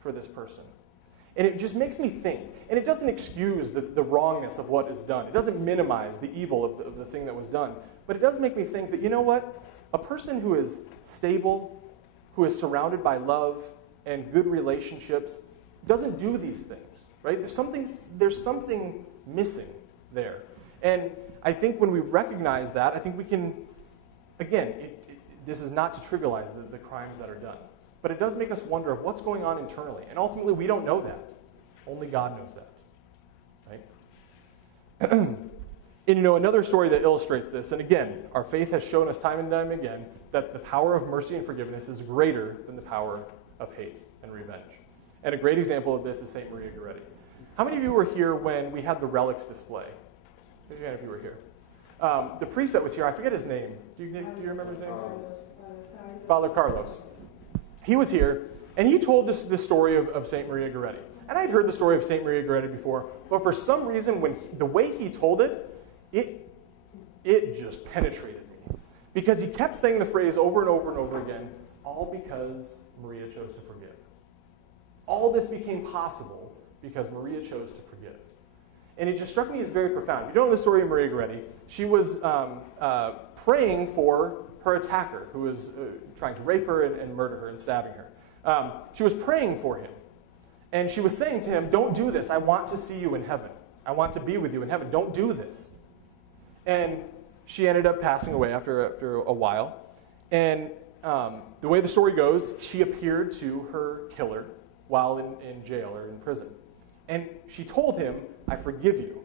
for this person? And it just makes me think. And it doesn't excuse the wrongness of what is done. It doesn't minimize the evil of the thing that was done. But it does make me think that, you know what? A person who is stable, who is surrounded by love and good relationships, doesn't do these things, right? There's something missing there. And I think when we recognize that, I think we can, again, this is not to trivialize the crimes that are done. But it does make us wonder of what's going on internally. And ultimately, we don't know that. Only God knows that. Right? And another story that illustrates this, and again, our faith has shown us time and time again that the power of mercy and forgiveness is greater than the power of hate and revenge. And a great example of this is St. Maria Goretti. How many of you were here when we had the relics display? Raise your hand if you were here. The priest that was here, I forget his name. Do you remember his name? Father Carlos. He was here, and he told this story of St. Maria Goretti. And I'd heard the story of St. Maria Goretti before, but for some reason, the way he told it, it just penetrated me. Because he kept saying the phrase over and over and over again, all because Maria chose to forgive. All this became possible because Maria chose to forgive. And it just struck me as very profound. If you don't know the story of Maria Goretti, she was praying for her attacker, who was trying to rape her and murder her and stabbing her. She was praying for him. And she was saying to him, don't do this. I want to see you in heaven. I want to be with you in heaven. Don't do this. And she ended up passing away after a while. And the way the story goes, she appeared to her killer while in jail or in prison. And she told him, I forgive you.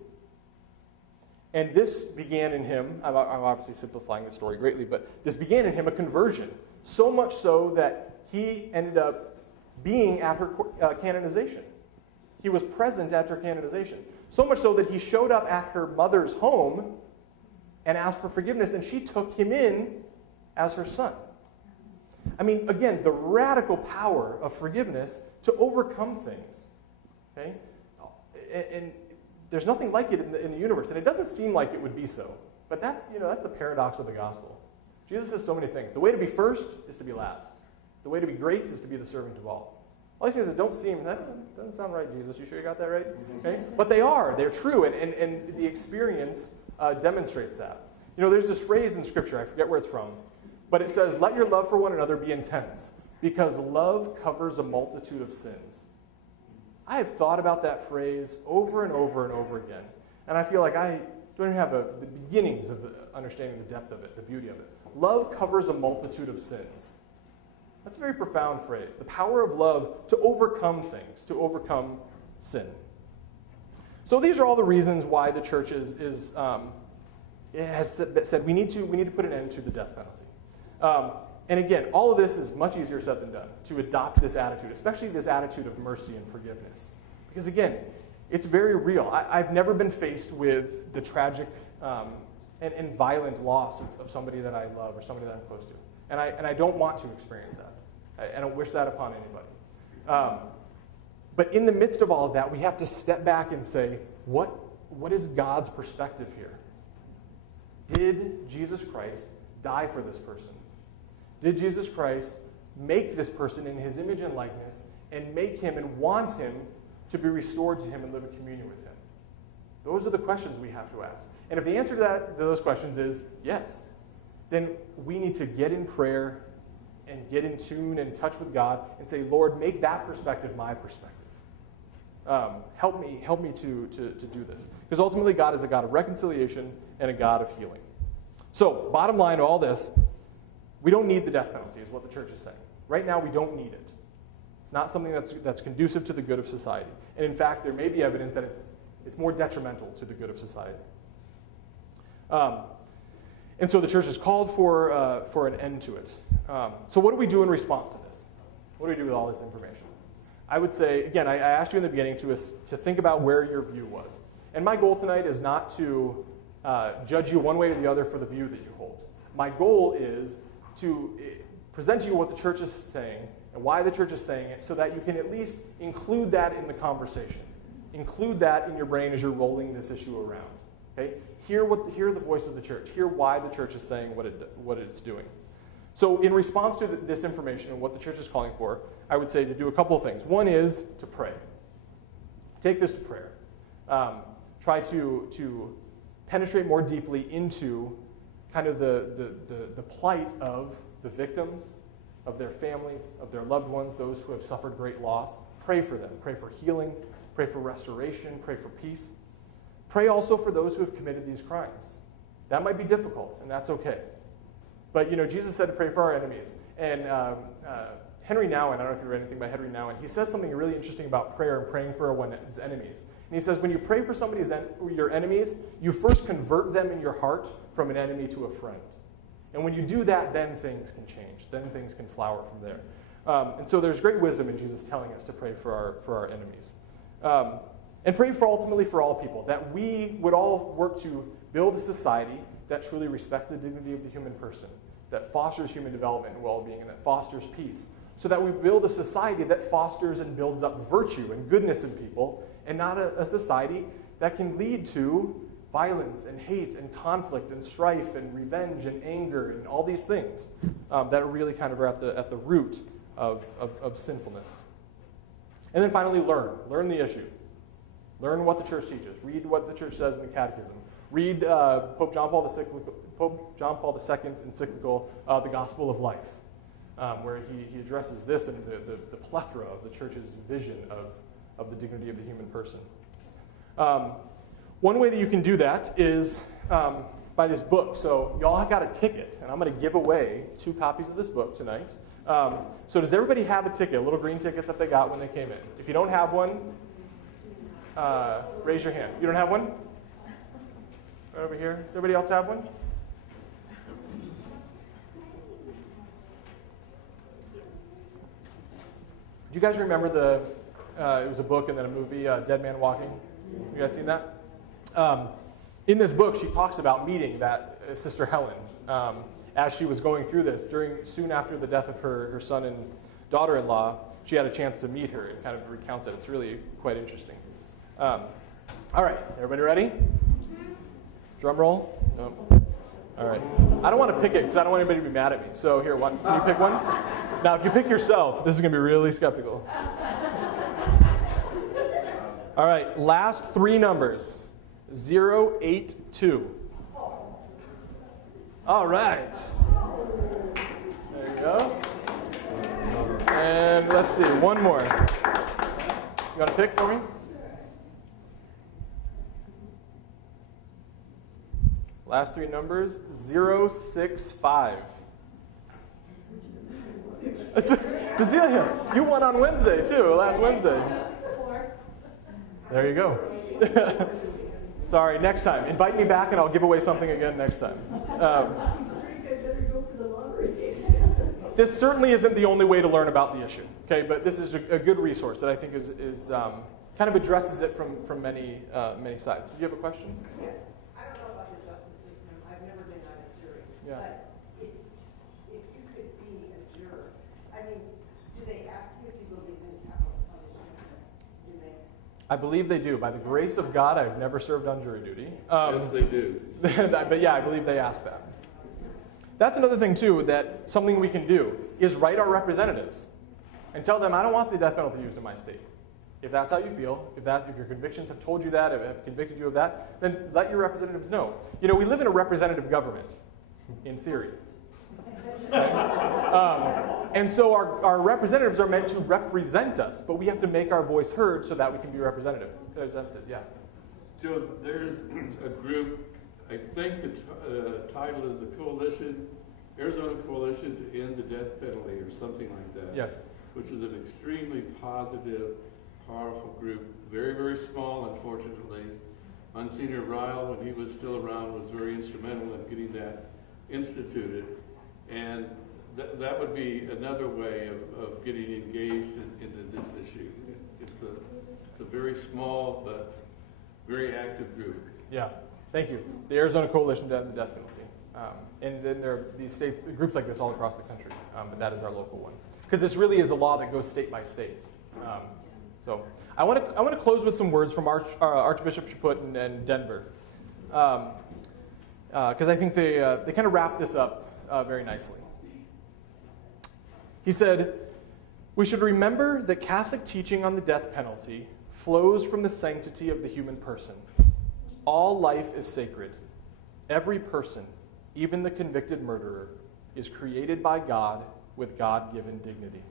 And this began in him, I'm obviously simplifying the story greatly, but this began in him a conversion, so much so that he ended up being at her canonization. He was present at her canonization, so much so that he showed up at her mother's home and asked for forgiveness, and she took him in as her son. I mean, again, the radical power of forgiveness to overcome things. Okay? And there's nothing like it in the universe, and it doesn't seem like it would be so. But that's the paradox of the gospel. Jesus says so many things. The way to be first is to be last. The way to be great is to be the servant of all. All these things that don't seem, that doesn't sound right, Jesus. You sure you got that right? Okay? But they are. They're true, and the experience demonstrates that. There's this phrase in Scripture, I forget where it's from, but it says, let your love for one another be intense, because love covers a multitude of sins. I have thought about that phrase over and over and over again, and I feel like I don't even have the beginnings of understanding the depth of it, the beauty of it. Love covers a multitude of sins. That's a very profound phrase. The power of love to overcome things, to overcome sin. So these are all the reasons why the church has said we need to put an end to the death penalty. And again, all of this is much easier said than done, to adopt this attitude, especially this attitude of mercy and forgiveness. Because again, it's very real. I've never been faced with the tragic and violent loss of somebody that I love or somebody that I'm close to. And I don't want to experience that. I don't wish that upon anybody. But in the midst of all of that, we have to step back and say, what is God's perspective here? Did Jesus Christ die for this person? Did Jesus Christ make this person in his image and likeness and make him and want him to be restored to him and live in communion with him? Those are the questions we have to ask. And if the answer to those questions is yes, then we need to get in prayer and get in tune and touch with God and say, Lord, make that perspective my perspective. Help me to do this. Because ultimately God is a God of reconciliation and a God of healing. So, bottom line of all this, we don't need the death penalty, is what the church is saying. Right now, we don't need it. It's not something that's conducive to the good of society. And in fact, there may be evidence that it's more detrimental to the good of society. And so the church is called for an end to it. So what do we do in response to this? What do we do with all this information? I would say, again, I asked you in the beginning to think about where your view was. And my goal tonight is not to judge you one way or the other for the view that you hold. My goal is to present to you what the church is saying and why the church is saying it so that you can at least include that in the conversation. Include that in your brain as you're rolling this issue around. Okay? Hear the voice of the church. Hear why the church is saying what it's doing. So in response to this information and what the church is calling for, I would say to do a couple of things. One is to pray. Take this to prayer. Try to penetrate more deeply into kind of the plight of the victims, of their families, of their loved ones, those who have suffered great loss. Pray for them. Pray for healing. Pray for restoration. Pray for peace. Pray also for those who have committed these crimes. That might be difficult, and that's okay. But, Jesus said to pray for our enemies. And Henry Nouwen, I don't know if you read anything by Henry Nouwen, he says something really interesting about prayer and praying for one's enemies. And he says, when you pray for your enemies, you first convert them in your heart from an enemy to a friend. And when you do that, then things can change. Then things can flower from there. And so there's great wisdom in Jesus telling us to pray for our enemies. And pray ultimately for all people, that we would all work to build a society that truly respects the dignity of the human person, that fosters human development and well-being, and that fosters peace, so that we build a society that fosters and builds up virtue and goodness in people, and not a society that can lead to violence and hate and conflict and strife and revenge and anger and all these things that really kind of are at the root of sinfulness. And then finally, learn the issue. Learn what the church teaches. Read what the church says in the Catechism. Read Pope John Paul II's encyclical, The Gospel of Life, where he addresses this and the plethora of the church's vision of the dignity of the human person. One way that you can do that is by this book. So y'all have got a ticket, and I'm going to give away 2 copies of this book tonight. So does everybody have a ticket, a little green ticket that they got when they came in? If you don't have one, raise your hand. You don't have one? Right over here. Does everybody else have one? Do you guys remember it was a book and then a movie, Dead Man Walking? You guys seen that? In this book, she talks about meeting that Sister Helen as she was going through this. Soon after the death of her son and daughter-in-law, she had a chance to meet her and kind of recounts it. It's really quite interesting. All right, everybody ready? Drum roll? No. All right. I don't want to pick it because I don't want anybody to be mad at me. So here, can you pick one? Now, if you pick yourself, this is going to be really skeptical. All right, last 3 numbers. 082. All right. There you go. And let's see, one more. You want to pick for me? Last 3 numbers, 065. Cecilia, you won on Wednesday, too, last Wednesday. There you go. Sorry, next time. Invite me back and I'll give away something again next time. This certainly isn't the only way to learn about the issue, okay? But this is a good resource that I think is kind of addresses it from many sides. Do you have a question? Yes. I don't know about the justice system. I've never been on a jury. Yeah. But if you could be a juror, I mean, do they ask you if you believe in capital punishment? Do they? I believe they do. By the grace of God, I've never served on jury duty. Yes, they do. But yeah, I believe they ask that. That's another thing, too, that something we can do is write our representatives and tell them, I don't want the death penalty used in my state. If that's how you feel, if your convictions have told you that, have convicted you of that, then let your representatives know. You know, we live in a representative government, in theory. And so our representatives are meant to represent us, but we have to make our voice heard so that we can be represented. Yeah. Joe, there's a group, I think the title is the Arizona Coalition to End the Death Penalty or something like that. Yes. Which is an extremely positive, powerful group. Very, very small, unfortunately. Monsignor Ryle, when he was still around, was very instrumental in getting that instituted. And that would be another way of getting engaged into this issue. It's a very small but very active group. Yeah, thank you. The Arizona Coalition to End the Death Penalty. And then there are these states, groups like this all across the country, but that is our local one. Because this really is a law that goes state by state. So I want to close with some words from Archbishop Chaput in Denver, because I think they kind of wrap this up very nicely. He said, "We should remember that Catholic teaching on the death penalty flows from the sanctity of the human person. All life is sacred. Every person, even the convicted murderer, is created by God with God-given dignity.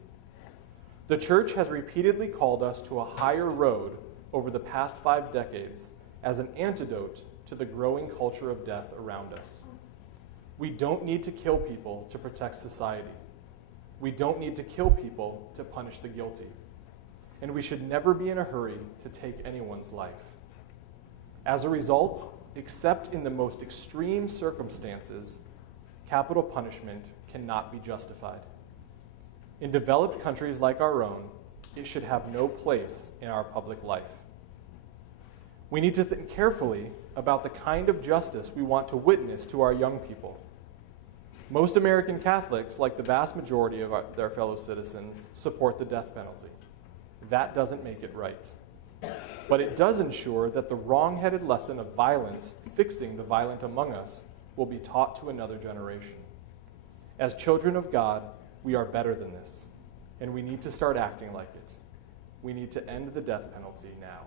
The Church has repeatedly called us to a higher road over the past 5 decades as an antidote to the growing culture of death around us. We don't need to kill people to protect society. We don't need to kill people to punish the guilty. And we should never be in a hurry to take anyone's life. As a result, except in the most extreme circumstances, capital punishment cannot be justified. In developed countries like our own, it should have no place in our public life. We need to think carefully about the kind of justice we want to witness to our young people. Most American Catholics, like the vast majority of their fellow citizens, support the death penalty. That doesn't make it right. But it does ensure that the wrong-headed lesson of violence fixing the violent among us will be taught to another generation. As children of God, we are better than this, and we need to start acting like it. We need to end the death penalty now.